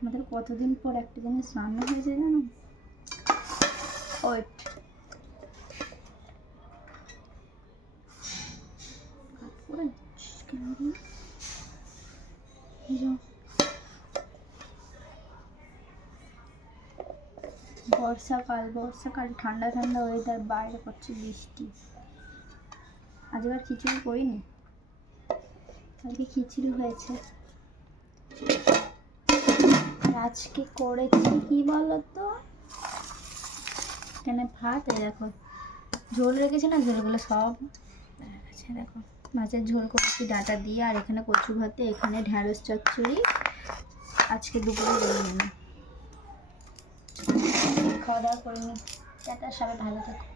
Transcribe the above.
আমাদের কতদিন পর একটা জিনিস রান্না হয়েছে জানো? ওয়েট, বর্ষাকাল ঠান্ডা ঠান্ডা ওয়েদার, বাইরে করছে বৃষ্টি। আজকে আর খিচুড়ি করিনি, কালকে খিচুড়ি হয়েছে। আজকে করেছি কি বলতো, এখানে ভাত, দেখো ঝোল রেখেছে না, ঝোলগুলো সব আছে। দেখো মাছের ঝোল করেছি ডাঁটা দিয়ে, আর এখানে কচু ভাতে, এখানে ঢ্যাঁড়স চচ্চড়ি। আজকে দুপুরে বেরিয়ে না, খাওয়া দাওয়া করিনি। টাটা, সবাই ভালো থাকো।